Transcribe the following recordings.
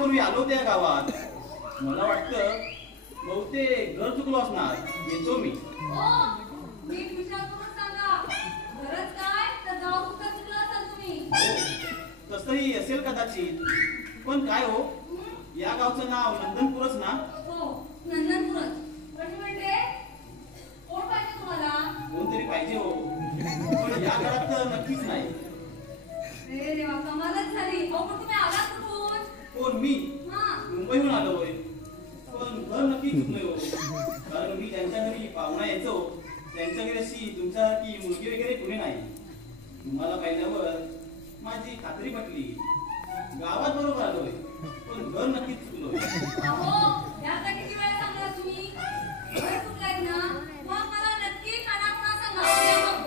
दिवसापूर्वी आलो त्या गावात. मला वाटतं बहुतेक घर चुकलो असणार. येतो मी. नीट विचार करून सांगा. घरच काय तर गाव कुठं चुकलं असाल तुम्ही. तसंही असेल कदाचित. पण काय हो, या गावचं नाव नंदनपूरच ना? हो, नंदनपूरच. पण म्हणजे कोण पाहिजे तुम्हाला? कोणतरी पाहिजे हो, पण या घरात तर नक्कीच नाही. अरे देवा, कमालच झाली. अहो पण तुम्ही आलात कुठून? कोण मी? मुंबईहून आलो होय. पण घर नक्की चुकलोय हो. कारण मी ज्यांच्या घरी पाहुणा यायचो त्यांच्या घरी अशी तुमच्यासारखी मुलगी वगैरे कुणी नाही. तुम्हाला पाहिल्यावर माझी खात्री पटली. गावात बरोबर आलोय, पण घर नक्कीच चुकलोय. अहो, याचा किती वेळा सांगला तुम्ही? घर चुकलाय ना? मग मला नक्की कानाकोना सांगा.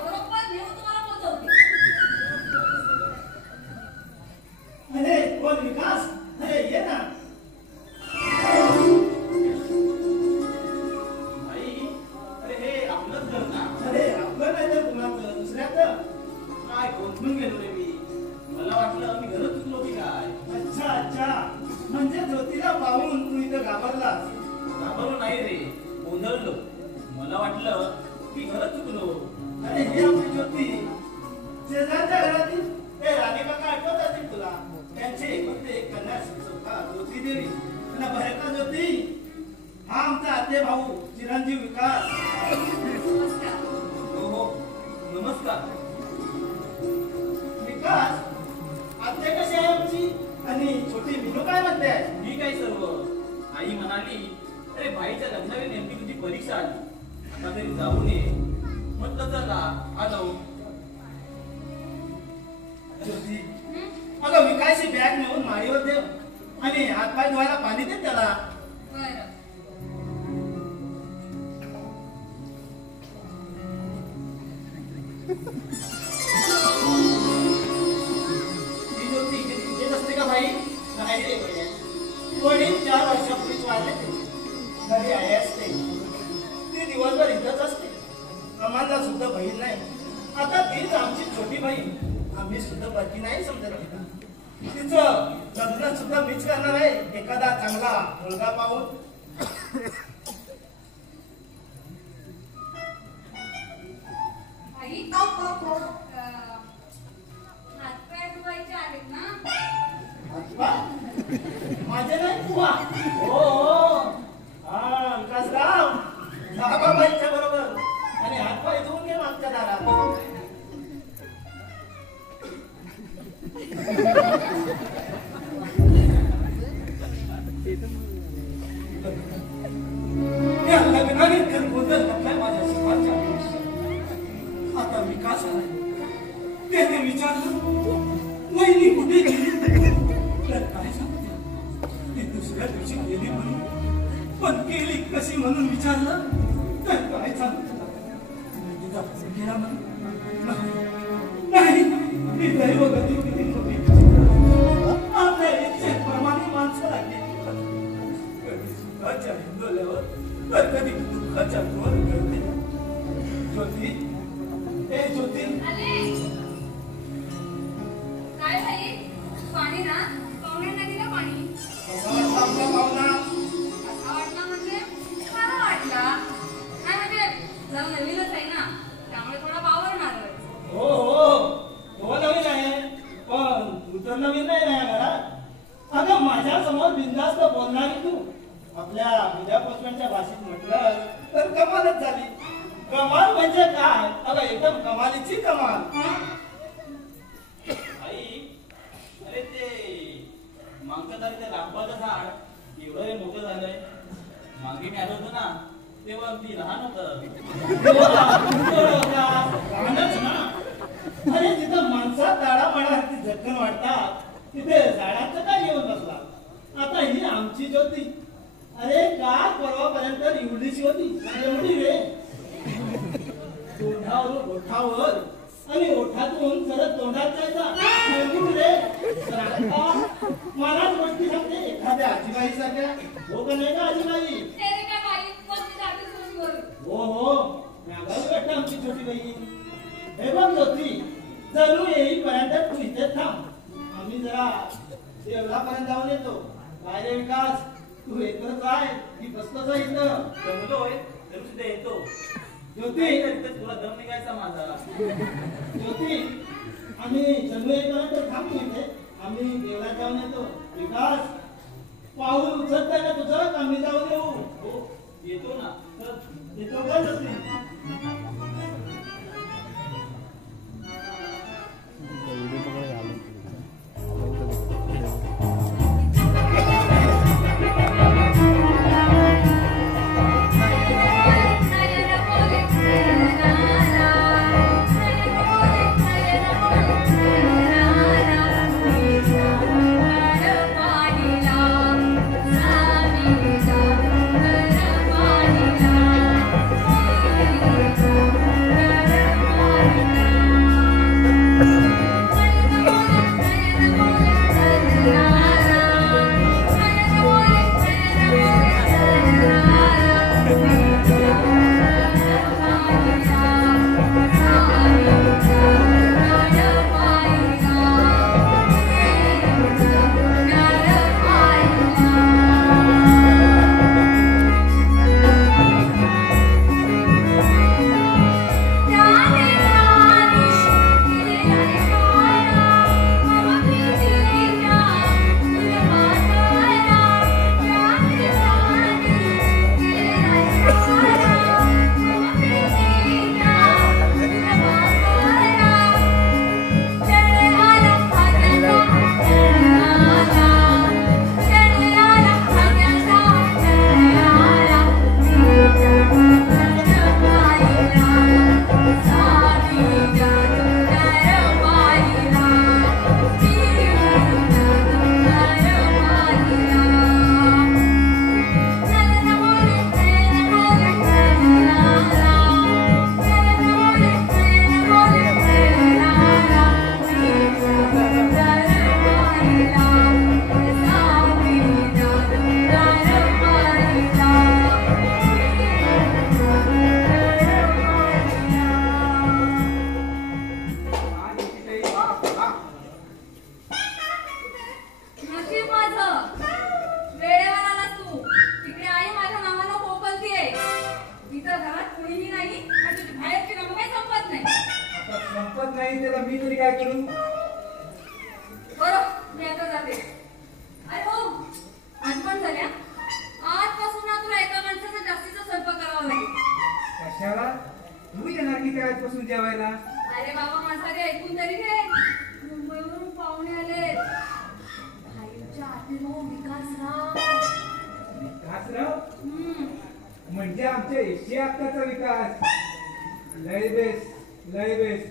बरोबर नेऊन तुम्हाला पोहोचवते. अरे कोण विकास? अरे ये ना. आई, अरे हे आपलंच घर ना? अरे आपलं नाही तर कुणाचं दुसऱ्याचं. काय गोंधळून गेलो रे मी. मला वाटलं मी घरच चुकलो की काय. अच्छा अच्छा, म्हणजे ज्योतीला पाहून तू इथं घाबरलास. घाबरलो नाही रे, गोंधळलो. मला वाटलं की घरच चुकलो. अरे हे आपली ज्योती शेजारच्या घरातील ते राणे काका आठवत असतील तुला. त्यांचे फक्त एक कन्या सुचवता ज्योती देवी. बरं का ज्योती, हा आमचा आते भाऊ चिरंजीव विकास. नमस्कार. हो हो, नमस्कार. विकास, आते कशी आहे आमची? आणि छोटी विनू काय म्हणते? ठीक आहे सर्व. आई म्हणाली, अरे भाईच्या लग्नाला नेमकी तुझी परीक्षा आली, आता तरी जाऊन ये. म्हटलं चला आलो. ज्योती, अगं विकासची बॅग नेऊन माडीवर दे आणि हातपाय धुवायला पाणी दे त्याला. बरं. ही ज्योती येत असते का भाई? नाही रे बहिणी. वडील 4 वर्षापूर्वीच वाढले ते. घरी आई असते, ती दिवसभर इथंच असते. आम्हाला सुद्धा बहीण नाही. आता तीच आमची छोटी बहीण. आम्ही सुद्धा बाकी नाही समजत तिला. तिचं लग्न सुद्धा मीच करणार आहे, एखादा चांगला मुलगा पाहून. आई, हातपाय धुवायचे आहेत ना? माझे नाही बुवा. हो हा विकासराव, बाबाबाईच्या बरोबर आणि हातपाय धुवून घे मागच्या दारात. या लग्नाने तर गोंधळ घातलाय माझ्या सुखाच्या आयुष्यात. आता विकास आलाय, त्याने विचारलं वहिनी कुठे गेली? तर काय सांगते, ती दुसऱ्या दिवशी गेली म्हणून. पण गेली कशी म्हणून विचारलं तर काय सांगते, तिचा फसक गेला म्हणून. नाही, ती दैवगती किती होती. आपल्या इच्छेप्रमाणे माणसं लागली. कधी सुखाच्या हिंदोल्यावर तर कधी दुःखाच्या वर करते. ज्योती, ए ज्योती. आले. काय भाई? पाणी ना? पाहुण्यांना दिलं पाणी. कसा वाटला आपला पाहुणा? असा वाटला म्हणजे मला वाटला. नाही म्हणजे जरा नवीनच आहे ना, त्यामुळे थोडा वावरणारच. हो हो, तो नवीन आहे, पण तू तर नवीन नाही ना घरात. अगं माझ्या समोर बिनधास्त बोलणारी तू. आपल्या उद्या पोचव्यांच्या भाषेत म्हटलं तर कमालच झाली. कमाल म्हणजे काय? अगं एकदम कमालीची कमाल. आई, अरे ते मागच्या तारी ते रामफळाचं झाड एवढं हे मोठं झालंय. मागे मी आलो होतो ना, तेव्हा अगदी लहान होतं. लहानच ना. अरे तिथं माणसात दाडा माडासारखी झटकन वाटतात, तिथे झाडाचं काय घेऊन बसला. आता ही आमची ज्योती. अरे का परवापर्यंत एवढीची होती, एवढी रे. तोंडावरून ओठावर आणि ओठातून सरळ तोंडात जायचा एवढी रे. तर आता मलाच गोष्टी सांगते एखाद्या आजीबाई सारख्या. हो का नाही का आजीबाई? ते रे काय बाई, मग ती जाते सोडून. हो हो, नागावी वाटतं आमची छोटी बहीण. हे बघ ज्योती, जणू येईपर्यंत तू इथे थांब. आम्ही जरा देवळापर्यंत जाऊन येतो. काय रे विकास, तू येतच आहे की बसतोच आहे इथं? जमलोय तर सुद्धा येतो. ज्योती, तुला दम निघायचा माझा. ज्योती, आम्ही जन्मेपर्यंत थांबतो इथे. आम्ही देवळात जाऊन येतो. विकास, पाऊल उचलतंय ना तुझं? आम्ही जाऊन येऊ. हो येतो ना. तर येतो का ज्योती? म्हणजे आमच्या एशिया आत्ताचा विकास. लय बेस, लय बेस.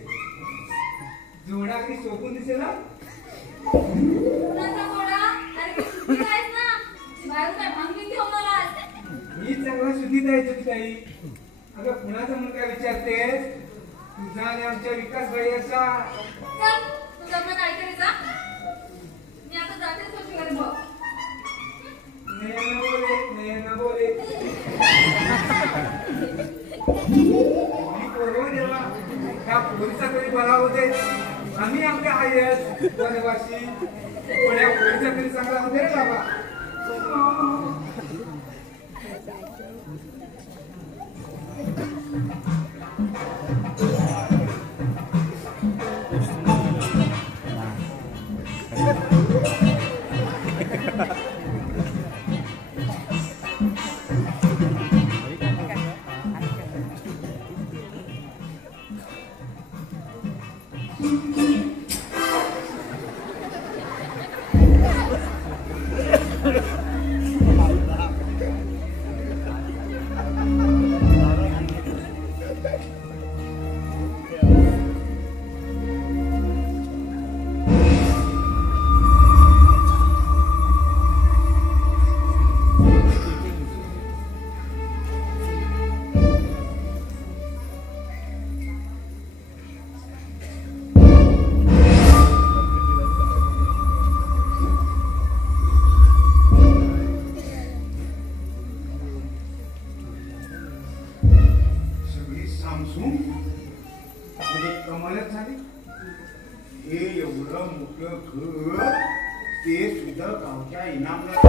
जोडा की शोभून दिसेल ना. मी चांगला शुद्धीत आहे तुझी ताई. अगं कुणाचा मुलगा विचारतेस? तुझा आणि आमच्या विकास भैयाचा. नयन बोले, नयन बोले. देवा ह्या पोरीचा तरी बरा होते. आम्ही आमच्या आहेत वनवासी, पण या पोरीचा तरी चांगला होते रे बाबा. ते सुद्धा गावच्या इनामदार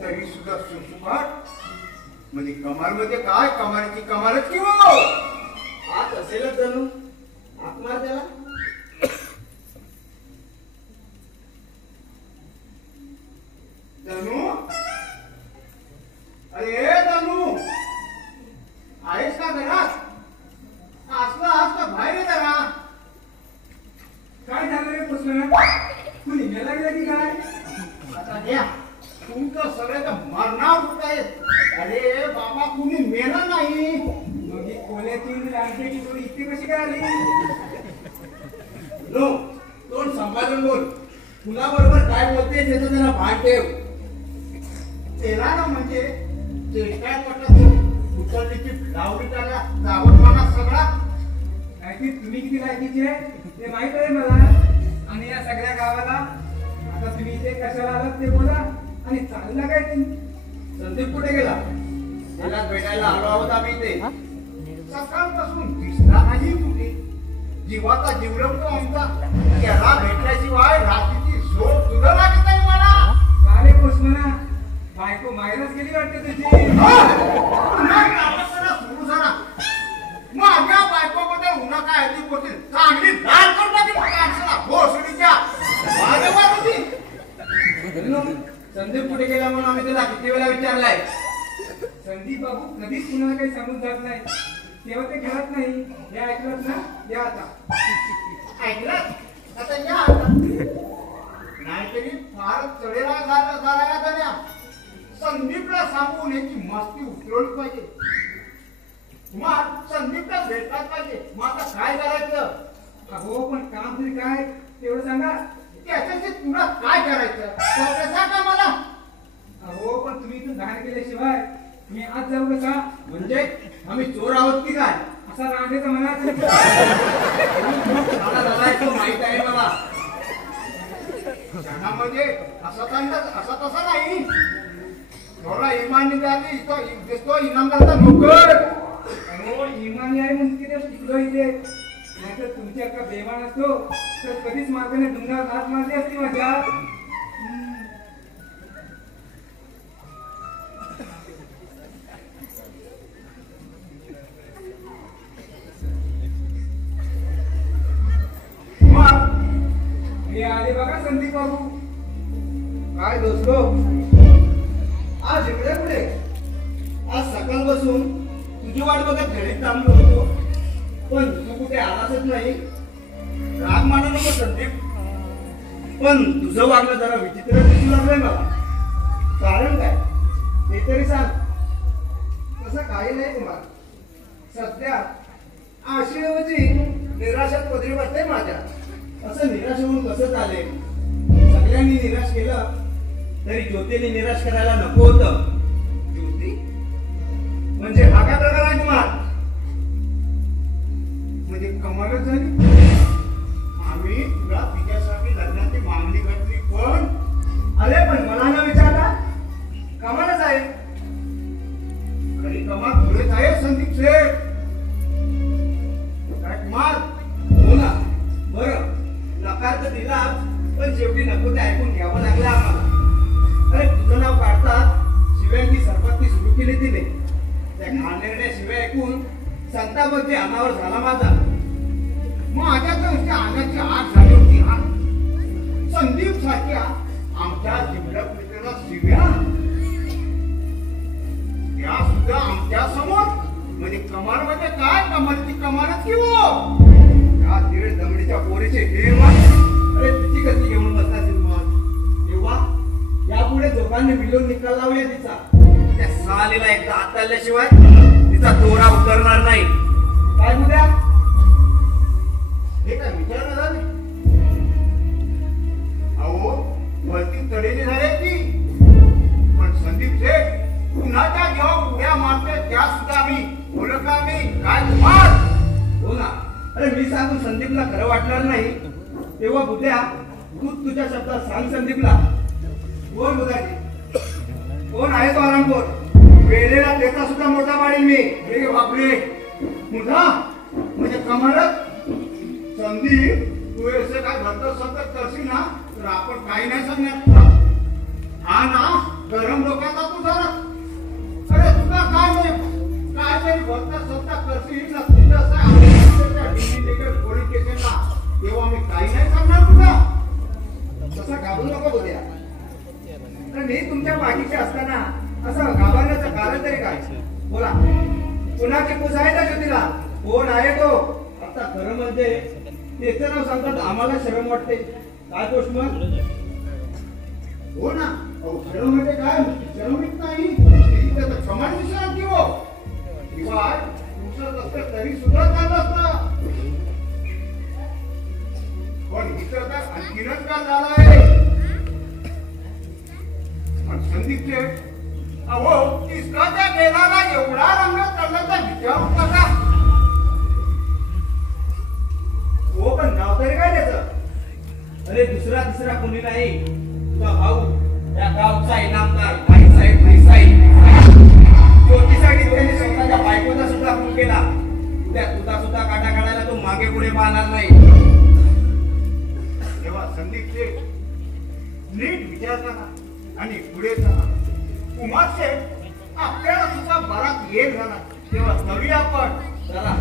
तरी सुद्धा सुसुकाट म्हणजे कमाल मध्ये काय कमालीची कमालच की हो आत असेलच जणू आत्मा त्याला धनु अरे धनु आहेस का घरात असला असला बाहेर येत ना काय झालं रे पुसलं तू निघायला गेला की काय आता घ्या तुमचं सगळ्याचं मरणावर होत आहे अरे बाबा कुणी मेलं नाही मग ही कोल्याची रांगेची जोडी इतकी कशी काय आली नो तोंड सांभाळून बोल कुणाबरोबर काय बोलते त्याचं त्याला भान ठेव तेला ना म्हणजे ते काय म्हटलं उचललीची लावली त्याला जावटमाना सगळा माहिती तुम्ही किती लायकीचे ते माहित आहे मला आणि या सगळ्या गावाला आता तुम्ही इथे कशाला आलात ते बोला आणि चालला काय तुम्ही संदीप कुठे गेला त्याला भेटायला आलो आहोत आम्ही इथे सकाळपासून दिसला नाही कुठे जीवाचा जीवलग तो आमचा त्याला भेटल्याशिवाय रात्रीची झोप सुद्धा लागत नाही मला काले पुष्मना बायको मायरच गेली वाटते तुझी सुरू झाला माझ्या बायकोबद्दल उन्हा काय हल्ली बोलतील चांगली लाल करून टाकेल माणसाला भोसडीच्या वाजवत होती संदीप कुठे गेला म्हणून आम्ही त्याला किती वेळा विचारलाय संदीप बाबू कधीच कुणाला काही सांगून जात नाही तेव्हा ते घरात नाही हे ऐकलंच ना या आता ऐकलं आता या आता नाहीतरी फार चढेला झाला या गड्या संदीपला सांगून याची मस्ती उतरवली पाहिजे मग संदीपला भेटलाच पाहिजे मग आता काय करायचं अहो पण काम तरी काय तेवढं सांगा त्याच्याशी तुला काय करायचं सांगा मला अहो पण तुम्ही इथून बाहेर गेल्याशिवाय मी आज जाऊ कसा म्हणजे आम्ही चोर आहोत की काय असा रांगेचा मनात मला झालाय तो माहित आहे मला जगामध्ये असा तसा नाही थोडा इमानी झाली तो इनामदारचा नोकर अहो इमानी आहे म्हणून किती शिकलो इथे नाहीतर तुमची अक्का बेमान असतो तर कधीच मार्गाने डुंगार हात मारली असती माझ्या हे आले बघा संदीप बाबू काय दोस्तो आज इकडे पुढे आज सकाळ बसून तुझी वाट बघत घडीत थांबलो होतो पण तू कुठे आलासच नाही राग मानू नको संदीप पण तुझं वागणं जरा विचित्र दिसू लागलंय मला कारण काय ते तरी सांग तसं काही नाही तुम्हाला सध्या आशेऐवजी निराशात पदरी बसते माझ्या असं निराश होऊन कसं झाले सगळ्यांनी निराश केलं तरी ज्योतीने निराश करायला नको होतं ज्योती म्हणजे हा काय प्रकार आहे तुम्हाला म्हणजे कमालच झाली आम्ही तुला तिच्यासाठी लग्नाची मागणी घातली पण अरे पण मला न विचारता कमालच आहे खरी कमाल पुढेच आहे संदीप शेठ काय कुमार हो ना बरं नकार तर दिलाच पण शेवटी नको ते ऐकून घ्यावं लागलं आम्हाला अरे तुझं नाव काढतात शिव्यांची सरपत्ती सुरू केली तिने त्या घाणेरड्या शिव्या ऐकून संतापती अनावर झाला माझा माझ्या तर नुसत्या अंगाची आग झाली होती हा संदीप सारख्या आमच्या जिल्ह्यात मित्राला शिव्या त्या सुद्धा आमच्या समोर म्हणजे कमाल म्हणजे काय कमालीची कमालच की हो त्या दीड दमडीच्या पोरीचे हे अरे तिची गती घेऊन बसला मग तेव्हा यापुढे दोघांनी मिळून निकाल लावूया तिचा त्या सालीला एकदा हाताळल्याशिवाय तिचा दोरा उतरणार नाही काय उद्या हे काय विचार झाले अहो वरती तडेली झाले की पण संदीप शेठ कुणाच्या जेव्हा उड्या मारते त्या सुद्धा आम्ही ओळखला नाही काय कुमार हो ना अरे मी सांगून संदीपला खरं वाटणार नाही तेव्हा बुद्ध्या तू तुझ्या शब्दात सांग संदीपला कोण बुधाजी कोण आहे तो आरामखोर वेळेला त्याचा सुद्धा मोठा पाडील मी हे बापरे मोठा म्हणजे कमालच संदीप तू असे काय भरत सतत करशील ना तर आपण काही नाही सांगणार तुला. हा ना गरम डोक्याचा तू जरा. अरे तुला काय नाही काय तरी भरत सतत करशील ना तुझं पोलीस स्टेशनला तेव्हा मी काही नाही सांगणार तुला. तसं घाबरू नको बोलूया. मी तुमच्या पाठीशी असताना असं घाबरण्याचं कारण तरी काय? बोला कुणाची पूज आहे का ज्योतीला? कोण आहे तो? आता खरं म्हणजे त्याचं नाव सांगतात आम्हाला शरम वाटते. काय गोष्ट मग? हो ना शरम म्हणजे काय? शरमित नाही त्याचं क्षमा विचार की हो शिवाय तुमचं असतं तरी सुद्धा चाललं असतं. पण इथं तर आणखीनच का झालाय? संदीपचे अहो तिसऱ्याच्या गेलाला एवढा रंग चढल्याचा विचार कसा? हो पण नाव तरी काय त्याचं? अरे दुसरा तिसरा कोणी नाही, तुझा भाऊ या गावचा इनामदार भाईसाहेब देसाई. ज्योतीसाठी त्यांनी स्वतःच्या बायकोचा सुद्धा खून केला. तुझा सुद्धा काटा काढायला तो मागे पुढे पाहणार नाही. तेव्हा संदीपचे नीट विचार करा आणि पुढे चला. कुमारचे आपल्याला सुद्धा बराच येत झाला तेव्हा करूया आपण. चला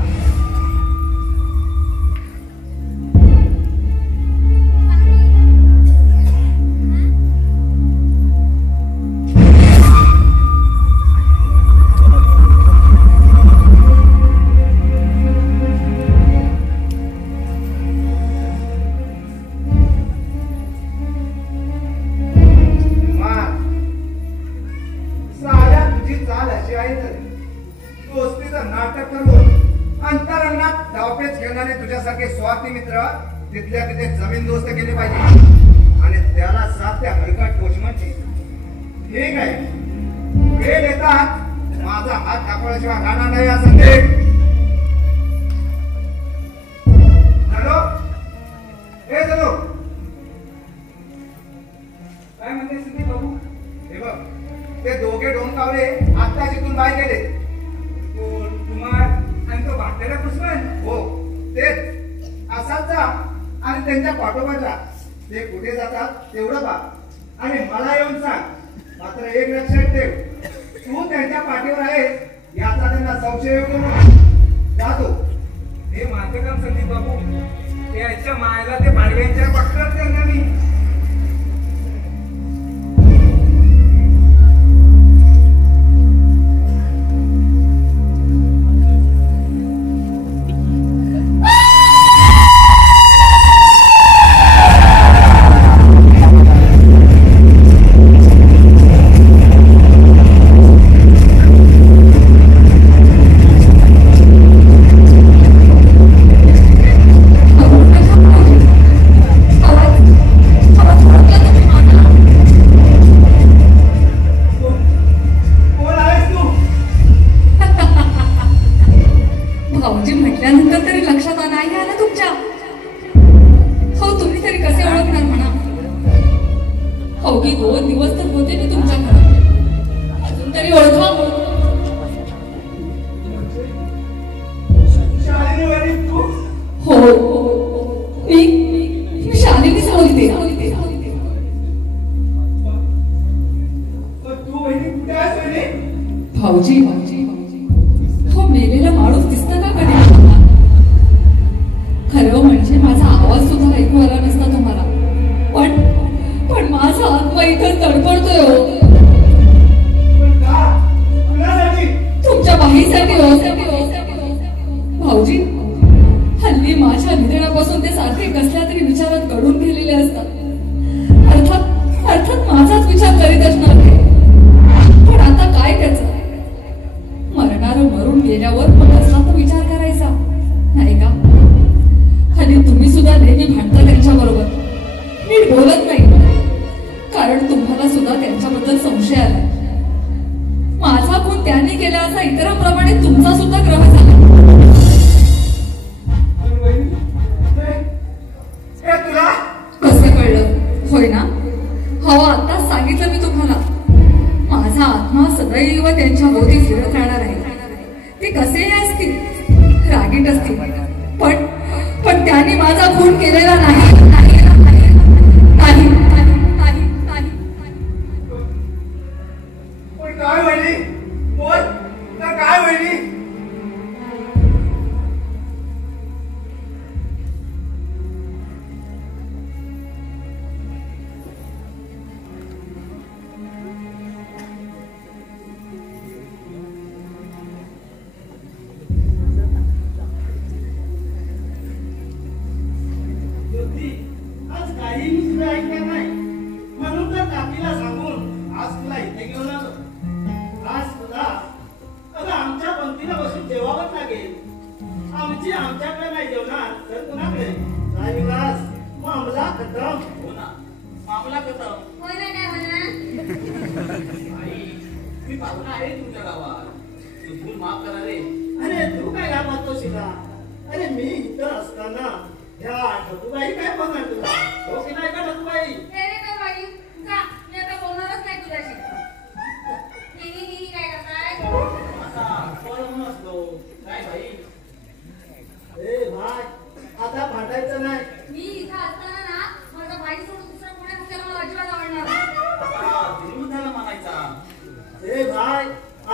तुझ्यासारखे स्वार्थी मित्र तिथल्या तिथे जमीन दोस्त केले पाहिजे आणि त्याला साथ त्या हलकट पोषणाची. ठीक आहे वेळ येतात माझा हात दाखवल्याशिवाय राहणार नाही. या संदीप हॅलो हे चलो काय म्हणते संदीप बाबू? हे बघ ते दोघे डोंकावले आत्ता जिथून बाहेर गेले. कुमार आणि तो भाटलेला पुष्पन. हो तेच असाच जा आणि त्यांच्या पाठोपाठा ते कुठे जातात तेवढं पहा आणि मला येऊन सांग. मात्र एक लक्षात ठेव तू त्यांच्या पाठीवर आहेस याचा त्यांना संशय येऊ नको. जातो हे माझं काम संदीप बाबू. त्याच्या मायला ते माडव्यांच्या पटकन त्यांना मी पण त्यांनी माझा खून केलेला नाही नाही नाही नाही नाही नाही पण काय वहिनी बोल तर काय वहिनी आज काही मी तुला ऐकणार नाही म्हणून तर काकीला सांगून आज तुला इथे घेऊन आलो. आज तुला अगं आमच्या पंक्तीला बसून जेवावंच लागेल. आमची आमच्याकडे नाही जेवणार तर कुणाकडे? काय विलास मामला खतम. हो ना मामला खतम. होय ना काय म्हणा आई मी पाहुणा आहे तुमच्या गावात. तू भूल माफ करा रे. अरे तू काय घाबरतोस का? अरे मी इथं असताना ह्या ठकूबाई काय बघणार तुला? हो की नाही का ठकूबाई? रे काय बाई जा मी आता बोलणारच नाही तुझ्याशी. ही काय करताय? आता कोण म्हणून असलो काय भाई? ए भाई आता भांडायचं नाही. मी इथं असताना ना माझा बाई सोडून दुसरा कोणी असेल मला अजिबात आवडणार नाही. आता विरोध झाला म्हणायचा. ए भाई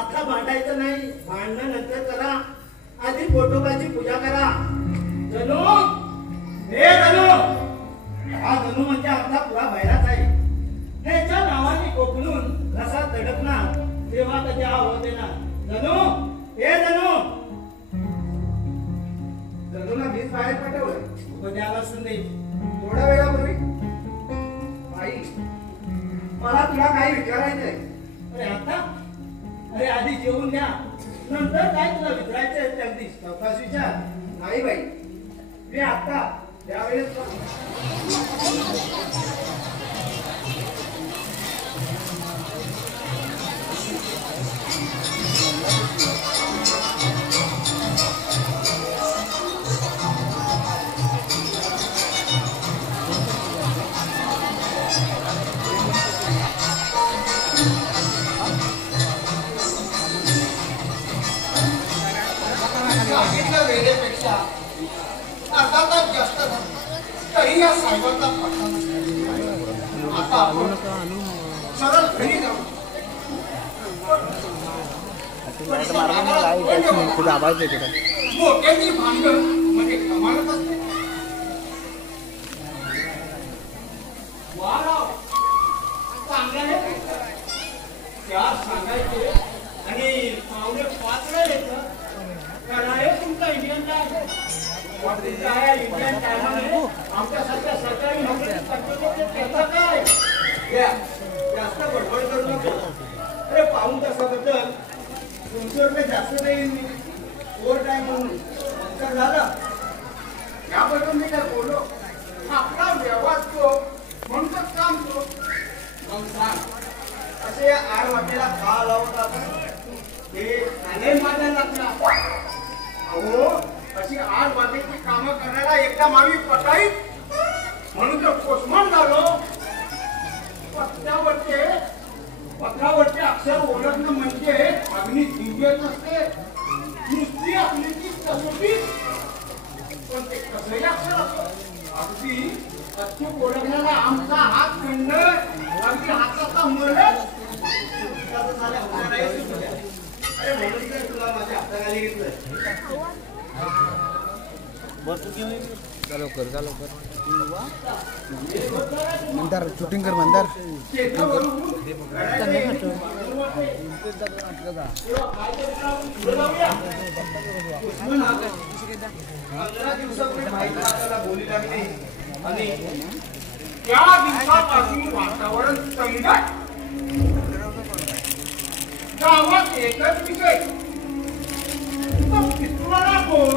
आता भांडायचं नाही. भांडणं नंतर करा. आधी पोटोबाची पूजा करा. जणू हे जणू हा जणू म्हणजे आमचा पुरा बाहेरच आहे. ह्याच्या नावाने कोकणून रसा तडकणार तेव्हा कधी हा होते ना. जणू हे जणू जणूला मीच बाहेर पाठवलं उद्याला संदेश थोड्या वेळापूर्वी आई मला तुला काही विचारायचंय. अरे आता अरे आधी जेवून घ्या नंतर काय तुला विचारायचंय ते अगदी सावकाश विचार. नाही बाई मी आता त्यावेळेस सांगितलं वेळेपेक्षा अर्धा तास जास्त झाला तरी या साहेबांचा पत्ता नसतो. आता आपण सरळ घरी जाऊ. मोठ्याची भांडण म्हणजे कमालच असते. वाराव चांगल्याने त्या सांगायचे आणि पावले 5 वेळ येतं. काय तुमचा इंडियन टाइम? इंडियन टाइम आमच्यासारख्या सरकारी नोकरी काय जास्त बडबड करू नको. अरे पाहून तासाबद्दल 200 रुपये जास्त नाही ओव्हर टाइम म्हणून तर झालं. याबद्दल मी काय बोललो? आपला व्यवहार तो म्हणून तर काम तो. मग सांग असे आड वाटेला का लावत आपण? हे नाही मानायला लागणार. अहो अशी आठ वाजेची कामं करणारा एकदम आम्ही पटाईत म्हणून तर पोस्टमन झालो. पत्रावरचे अक्षर ओळखणं म्हणजे अग्नी दिव्यच असते. नुसती आपली ती कसोटी पण ते कसंही अक्षर असतं. अगदी अचूक ओळखण्याला आमचा हात खंड अगदी हाताचा मरत. अरे म्हणून तर तुला माझ्या हाताखाली घेतलंय. मंदार शूटिंग कर मंदार बोली लागली आणि त्या दिवसापासून वातावरण संकट. गावात एकच विषय पिस्तुलाला कोण?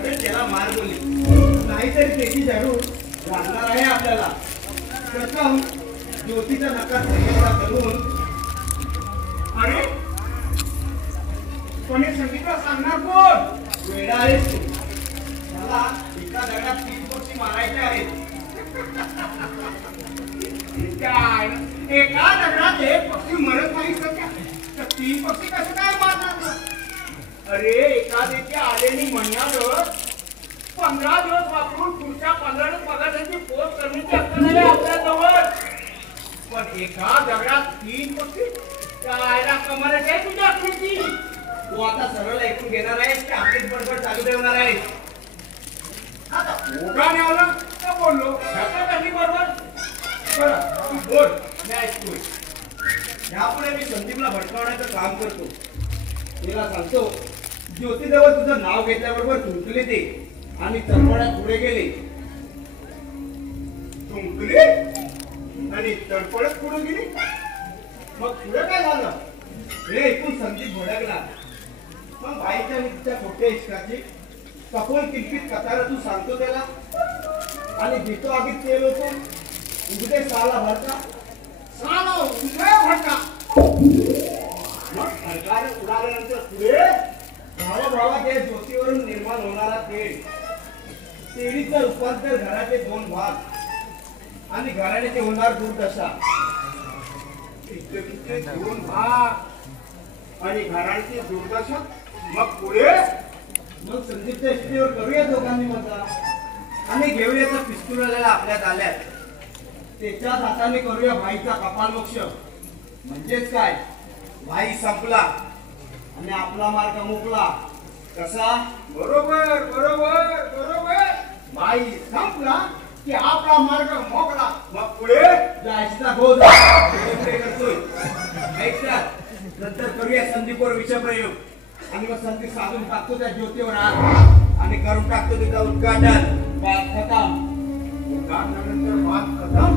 अरे त्याला मार बोलली नाहीतरी त्याची जरूर लागणार आहे आपल्याला. प्रथम ज्योतीचा नकार करून अरे कोणी संगीता सांगणार कोण? वेडा आहेस तू. मला एका दगडात 3 पक्षी मारायचे आहेत. काय एका दगडात एक पक्षी मरत नाही सध्या तर 3 पक्षी कसं काय मारणार? अरे एखाद्याची आलेली म्हणणार 15 दिवस वापरून पुढच्या तुमच्या 15 पोस्ट करण्याची हक्क नाही आपल्याजवळ. पण एका दगडात 3 पक्षी त्याला कमालच आहे तुझ्या अक्कलीची. तू आता सरळ ऐकून घेणार आहेस की आपलीच बडबड चालू ठेवणार आहेस? आता ओघाने आलं तर बोललो ह्याचा काही बरोबर. बरं तू बोल मी ऐकतोय. यापुढे मी संदीपला भडकावण्याचं काम करतो. तिला सांगतो ज्योतिजवळ तुझं नाव घेतल्याबरोबर थुंकले ते आणि चरमड्यात पुढे गेले. तुंकली आणि तडपडत पुढे गेली. मग पुढे काय झालं? हे ऐकून संदीप भडकला. मग बाईच्या तिच्या खोट्या इश्काची कपोल किलकित कथार तू सांगतो त्याला आणि जितो आगीत तेल होतो उगदे साला भरता साला उभ्या भटका. मग सरकार उडाल्यानंतर पुढे भावाभावात या ज्योतीवरून निर्माण होणारा तेल तेडीचं रूपांतर घराचे 2 भाग आणि घराण्याचे होणार दुर्दशा. इतके 2 भाग आणि घरांची दुर्दशा. मग पुढे मग संदीपच्या स्त्रीवर करूया दोघांनी मजा आणि घेऊया त्या पिस्तुलाला आपल्या ताल्यात. त्याच्याच हाताने करूया भाईचा कपालमोक्ष. म्हणजेच काय, भाई संपला आणि आपला मार्ग मोकला. कसा? बरोबर बरोबर बरोबर. बाई संपला की आपला मार्ग मोकळा. मग पुढे जायचा गोज करतोय. ऐकतात नंतर करूया संदीपवर विषप्रयोग आणि मग संदीप साधून टाकतो त्या ज्योतीवर हात आणि करून टाकतो तिचा उद्घाटन. बात खतम. उद्घाटनानंतर बात खतम.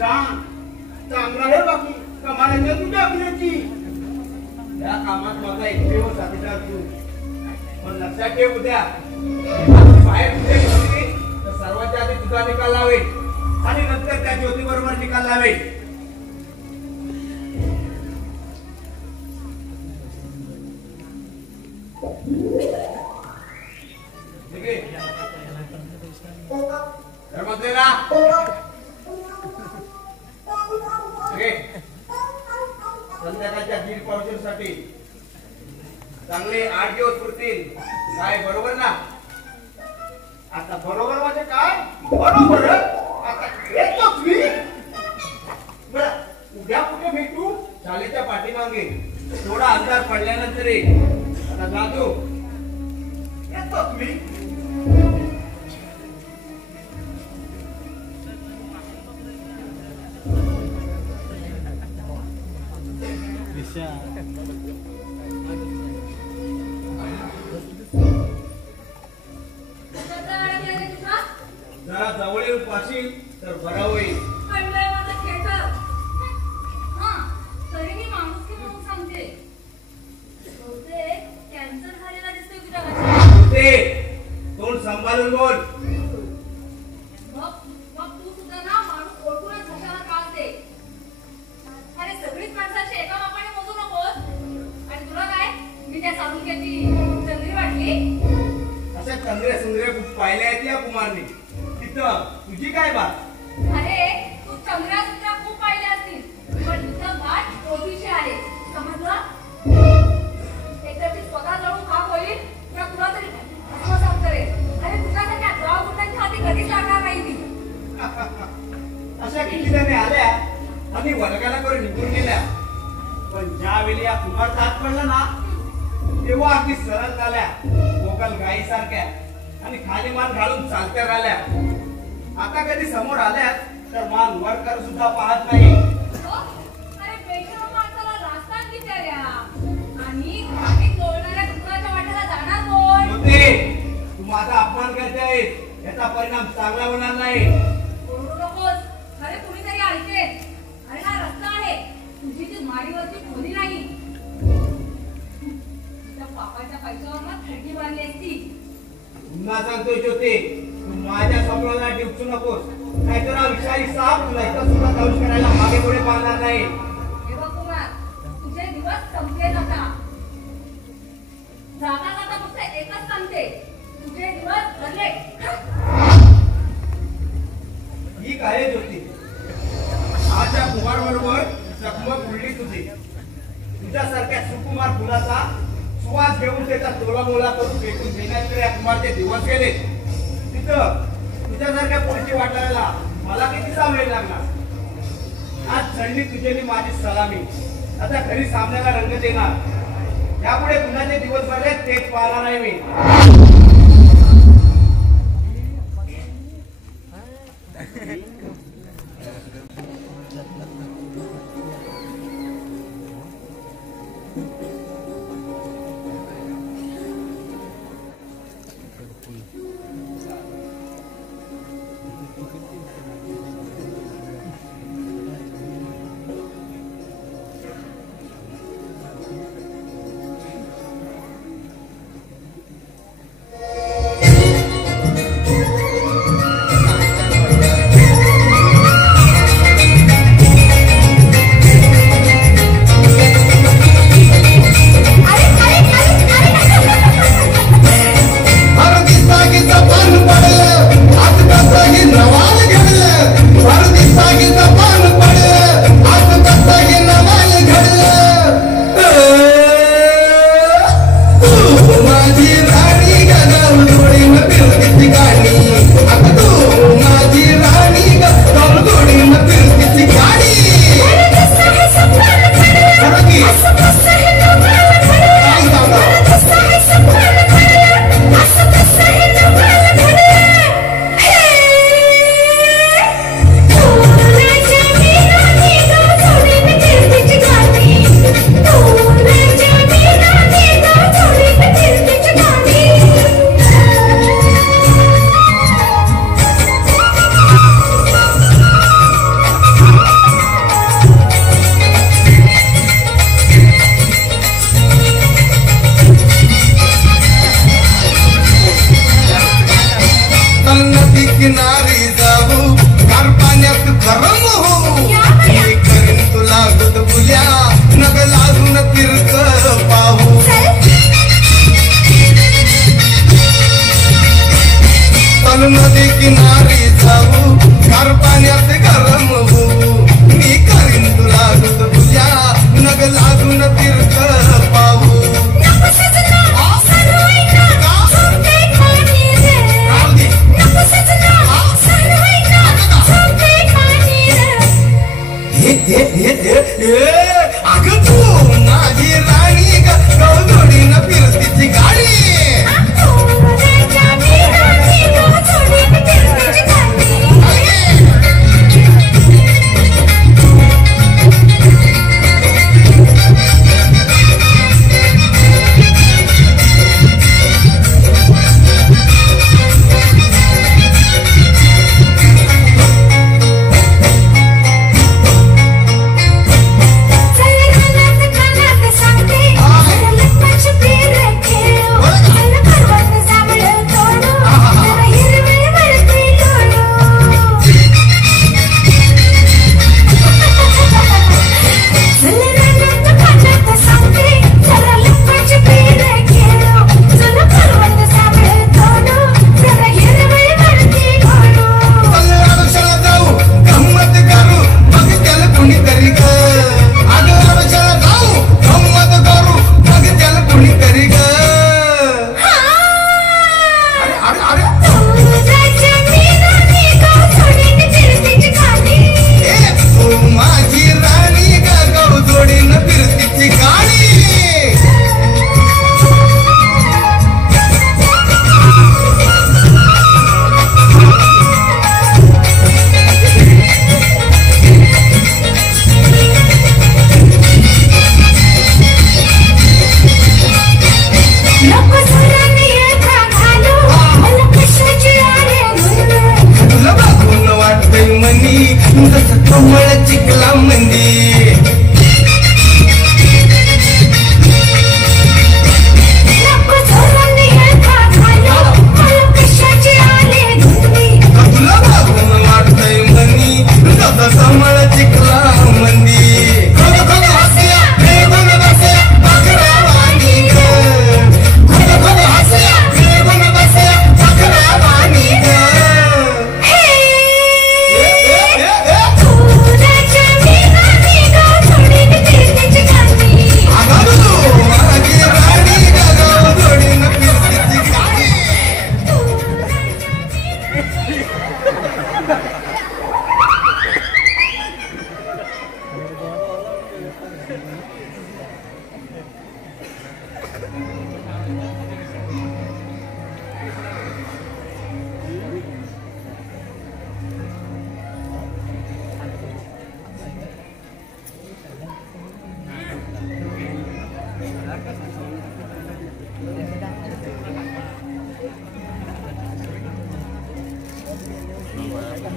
छान चांगला आहे. बाकी कमाल आहे तुझ्या अभिनेची. या कामात माझा एकमेव साथीदार तू. पण लक्षात ठेव उद्या बाहेर कुठे गेली तर सर्वात आधी तुझा निकाल लावेल आणि नंतर त्या ज्योती बरोबर निकाल लावेल. धर्मसेना संध्याकाळच्या 1.5 पावसासाठी चांगले 8 दिवस पुरतील. काय बरोबर ना? आता बरोबर म्हणजे काय? बरोबर आता येतोच मी. बरं उद्या कुठे भेटू? शाळेच्या पाठीमागे थोडा अंधार पडल्यानंतर ये. आता जातो. येतोच मी. जरा जवळ येऊन पाशील तर बरा होईल. कळलंय माझं खेटर. हां, तरी मी माणुसकी म्हणून सांगते. बहुतेक कॅन्सर झालेला दिसतोय तुझ्या घशात. ते तोंड सांभाळून बोल. मग तू सुद्धा ना माणूस ओळखूनच घशाला त्रास दे. अरे सगळीच माणसाची एका मापाने मोजू नकोस. आणि तुला काय, मी त्या साधुक्याची चंद्री वाटली? अशा चंद्रे सुंदरे पाहिल्या आहेत या कुमारने. तिथं तुझी काय बात? अरे तू चंद्रा सुद्धा खूप पाहिल्या असतील, पण तुझं गाठ छोटीशी आहे. समजलं? एकतर ती स्वतः जळून खाक होईल किंवा तुला तरी आत्मसात करेल. अरे तुझ्यासारख्या गाव गुंडांच्या हाती कधीच लागणार नाही ती. अशा किती जणी आल्या आणि वर्गाला करून निघून गेल्या. पण ज्यावेळी या कुमारचा हात पडला ना तेव्हा अगदी सरळ झाल्या, गोगल गाई सारख्या आणि खाली मान घालून चालत्या राहिल्या. आता कधी समोर आल्या तर मान वर कर सुद्धा पाहत नाही. अरे बेशरम माणसाला रास्ताच विचार्या आणि खाली तोडणाऱ्या कुत्राच्या वाटेला जाणार कोण? होते तू माझा अपमान करते आहेस. याचा परिणाम चांगला होणार नाही. ओरडू नकोस. अरे कुणीतरी ऐकते. अरे हा रस्ता आहे, तुझी ती माडीवरची खोली नाही. त्या पापाच्या पैशावर ना खड्डी बांधली असती. पुन्हा सांगतोय ज्योती, तू माझ्या स्वप्नाला डिवचू नकोस. नाहीतर हा विषारी साप तुला इथं सुद्धा दंश करायला मागे पुढे पाहणार नाही. हे बघ कुमार, तुझे दिवस संपले आता. जाता जाता फक्त एकच सांगते, तुझे दिवस भरले. ही काय ज्योती? माझ्या कुमार बरोबर चकमक उडली तुझी. तुझ्यासारख्या सुकुमार फुलाचा घेऊन त्याचा तोला मोला करून फेकून देण्याकडे कुमारचे दिवस गेले. तिथं वाटायला मला कितीचा वेळ लागला. आज चढली तुझ्यानी माझी सलामी. आता घरी सामन्याला रंग देणार. यापुढे कुणाचे दिवस भरले तेच पाहणार नाही मी.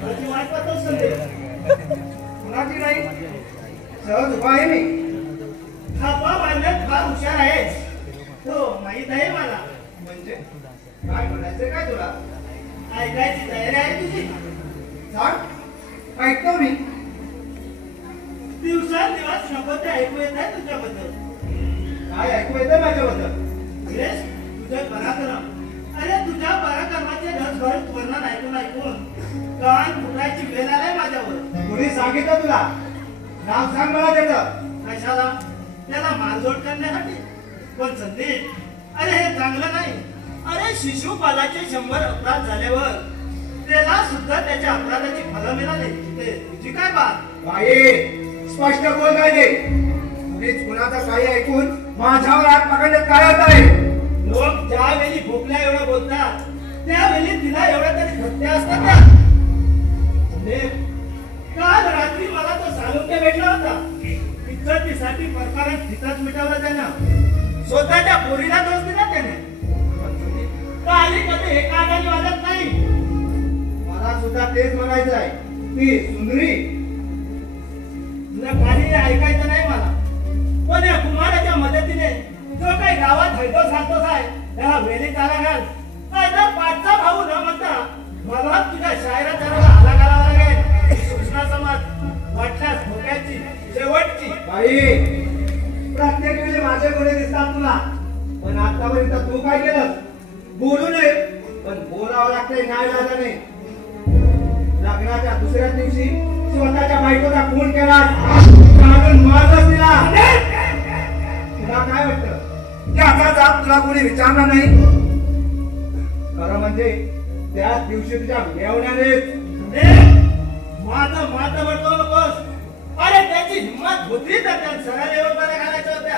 कुणाची वाट पाहतोस संदेश? कुणाची नाही, सहज उभा आहे मी. थापा मारण्यात फार हुशार आहेस, हो माहित आहे मला. म्हणजे काय म्हणायचं काय तुला? ऐकायची तयारी आहे तुझी? सांग, ऐकतो मी. दिवसांदिवस नको ते ऐकू येत आहे तुझ्याबद्दल. काय ऐकू येतं माझ्याबद्दल? तुझे पराक्रम, अरे तुझ्या पराक्रमाचे रसभरीत वर्णन ऐकून ऐकून कान फुटायची वेळ आलाय माझ्यावर. कोणी सांगितलं तुला? नाव सांग मला त्याचं. कशाला? त्याला मारझोड करण्यासाठी. पण संदीप, अरे हे चांगलं नाही. अरे शिशुपालाचे 100 अपराध झाल्यावर त्याला सुद्धा त्याच्या अपराधाची फलं मिळाली. तुझी काय बात? बाई स्पष्ट बोल काय ते. तुम्हीच कुणाचा काही ऐकून माझ्यावर हात पकडण्यात काय होत आहे? लोक ज्यावेळी भोकल्या एवढं बोलतात त्यावेळी तिला एवढ्या तरी हत्या असतात का? काल रात्री मला तो सालोक्य भेटला होता. इज्जतीसाठी परपरत तिथंच मिटवलं त्यानं. स्वतःच्या पोरीला दोष दिला त्याने. काही कधी हे कानाने वाजत नाही. मला सुद्धा तेच म्हणायचं आहे. ती सुंदरी, तुला काही ऐकायचं नाही मला. पण या कुमाराच्या मदतीने जो काही गावात हैदो साधतोस आहे त्याला वेली तारा घाल. नाहीतर पाठचा भाऊ न म्हणता मला तुझ्या शायराचाराला आला घालावा लागेल. सूचना समाज वाटल्यास धोक्याची शेवटची. बाई प्रत्येक वेळी माझे गुन्हे दिसतात तुला. पण आतापर्यंत तू काय केलं? बोलू नये, पण बोलावं लागतंय न्यायवादाने. लग्नाच्या दुसऱ्या दिवशी स्वतःच्या बायकोचा खून केला, मारलंच तिला. तुला काय वाटतं त्याचा जाब तुला कोणी विचारणार नाही? खरं म्हणजे त्याच दिवशी तुझ्या मेवण्याने माझं मात वळतो नकोस. अरे त्याची हिंमत होती तर त्या सरालेवर बऱ्या घालायच्या होत्या.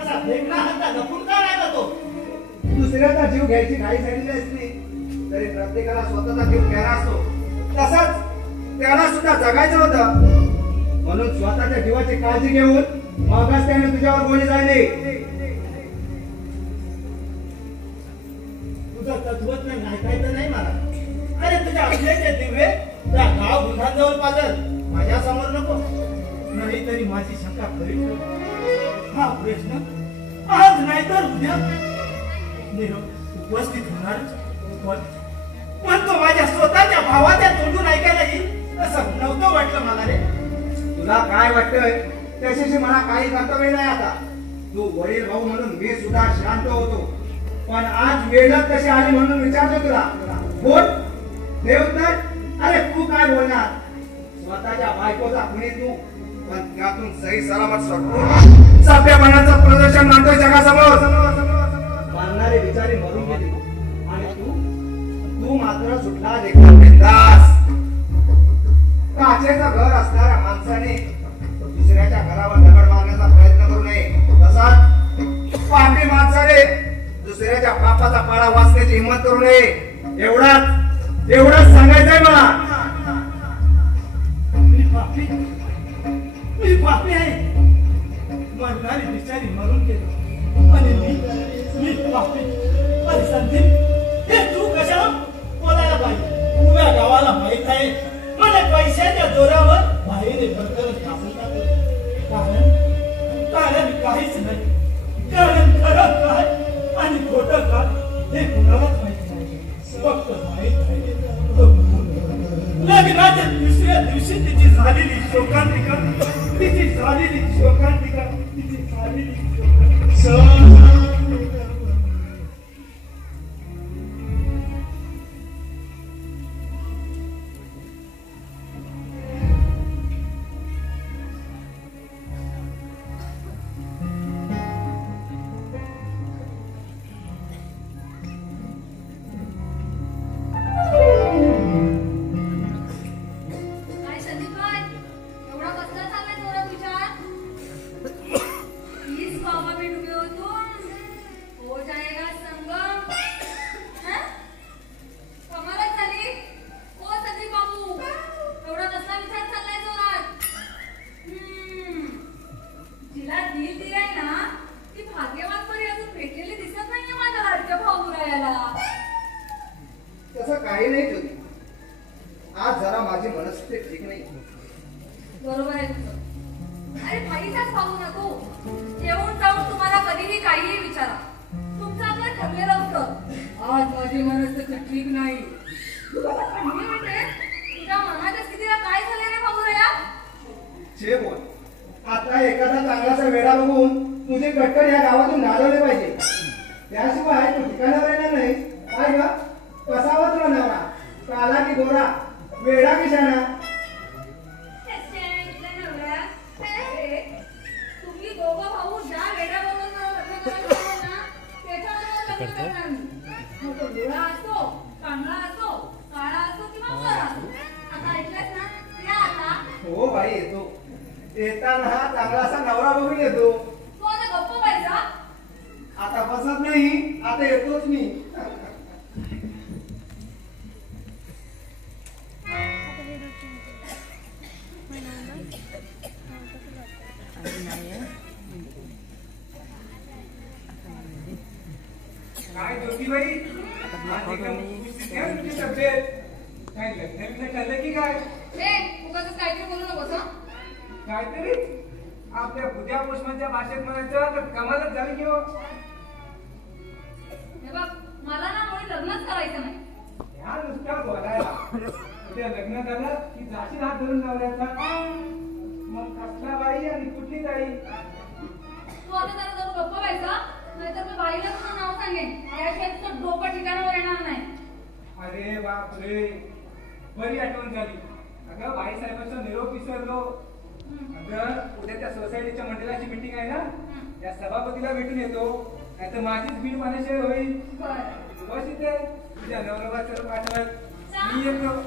असा फेकला हाता लपून का राहिला तो? दुसऱ्याचा जीव घ्यायची घाई झालेली असली तरी प्रत्येकाला स्वतःचा जीव घ्यायला असतो. तसंच त्याला सुद्धा जगायचं होतं. म्हणून स्वतःच्या जीवाची काळजी घेऊन मगच त्याने तुझ्यावर गोळी झाली. तुझं तत्वज्ञान ऐकायचं नाही मला. अरे तुझ्या आपल्याचे दिवे त्या गाव गुंडांजवळ पाजल, माझ्या समोर नको. नाही तरी माझी शंका खरी. हा प्रश्न आज नाही तर उद्या उपस्थित होणार. पण तो माझ्या स्वतःच्या भावाच्या तोंडून ऐकायला येईल असं नव्हतं वाटलं मला रे. तुला काय वाटतंय त्याच्याशी मला काही कर्तव्य नाही आता. तू वडील भाऊ म्हणून मी सुद्धा शांत होतो. पण आज वेळच कशी आली म्हणून विचारतो तुला. बोल देवतर. अरे तू काय बोलणार? स्वतःच्या बायकोचा खुनी तू, पण त्यातून सही सलामत सटकून साप्यापणाचं प्रदर्शन मानतोय जगासमोर. मारणारे बिचारी मरून गेले आणि तू मात्र सुटला देखील बिनधास्त. काचेचं घर असणाऱ्या माणसाने दुसऱ्याच्या घरावर दगड मारण्याचा प्रयत्न करू नये. तसाच पापी माणसाने दुसऱ्याच्या पापाचा पाडा वाचण्याची हिंमत करू नये. एवढंच सांगायचंय मला. मी पापी आहे. मरणारी बिचारी मरून गेली आणि मी पापी. अरे संदीप, हे तू कशाला बोलायला पाहिजे? उभ्या गावाला माहित आहे मला पैशाच्या जोरावर बाहेर बरकरच कापून टाकलं. कारण काहीच नाही. कारण खरं काय आणि खोटं काय हे कुणालाच माहित नाही. फक्त माहित आहे लग्नाच्या दुसऱ्या दिवशी तिची झालेली शोकांतिका. आज जरा माझी मनस्थिती ठीक नाही. बरोबर आहे तुझं. अरे बाईचाच पाहू ना तू. येऊन जाऊन तुम्हाला कधीही काहीही विचारा. तुमचं आपलं ठरलेलं होतं. आज माझी मनस्थिती ठीक नाही. मी म्हणते तुझ्या मनाच्या स्थितीला काय झाले रे बाबू रे? छे बोल. आता एखादा चांगलासा वेळा बघून तुझे कट्टर या गावातून घालवले पाहिजे. त्याशिवाय तू ठिकाणावर येणार नाही. काय ग कसावा तुला नवरा? काला की गोरा? वेडा की शाणा? तुम्ही दोघं भाऊ ज्या वेड्या बघून लग्न करायला ना त्याच्यावर लग्न करणार मी. मग तो गोरा असो, कांगळा असो, काळा असो किंवा गोरा असो. आता ऐकलंस ना? या आता. हो बाई येतो. येताना हा चांगलासा नवरा बघून येतो. तू आता गप्प पाहिजे. आता बसत नाही. आता येतोच मी. काय ज्योतिबाई आज एकदम खुशीत आहे तुमची तब्येत. काय लग्न ठरलं की काय? उगाच काहीतरी बोलू नकोस हं? काहीतरी आपल्या पूजा पुष्पांच्या भाषेत म्हणायचं तर कमालच झाली की हो. हे बघ मला ना मुळे लग्नच करायचं नाही. ह्या नुसत्या बोलायला उद्या लग्न झालं की जाशील हात धरून नवऱ्याचा. मग कसला बाई आणि कुठली बाई? तू आता जरा जरूर गप्प व्हायचा. नाहीतर मी बाईला तुझं नाव सांगेन. याशिवाय तुझं डोकं ठिकाणावर येणार नाही. अरे बापरे बरी आठवण झाली. अगं बाई साहेबांचा निरोप विसरलो. अगं उद्या त्या सोसायटीच्या मंडळाची मीटिंग आहे ना, त्या सभापतीला भेटून येतो. नाहीतर माझीच बीड पाण्याशिवाय होईल. बरं बस इथे तुझ्या नवरबाचं पाठवत मी येतो.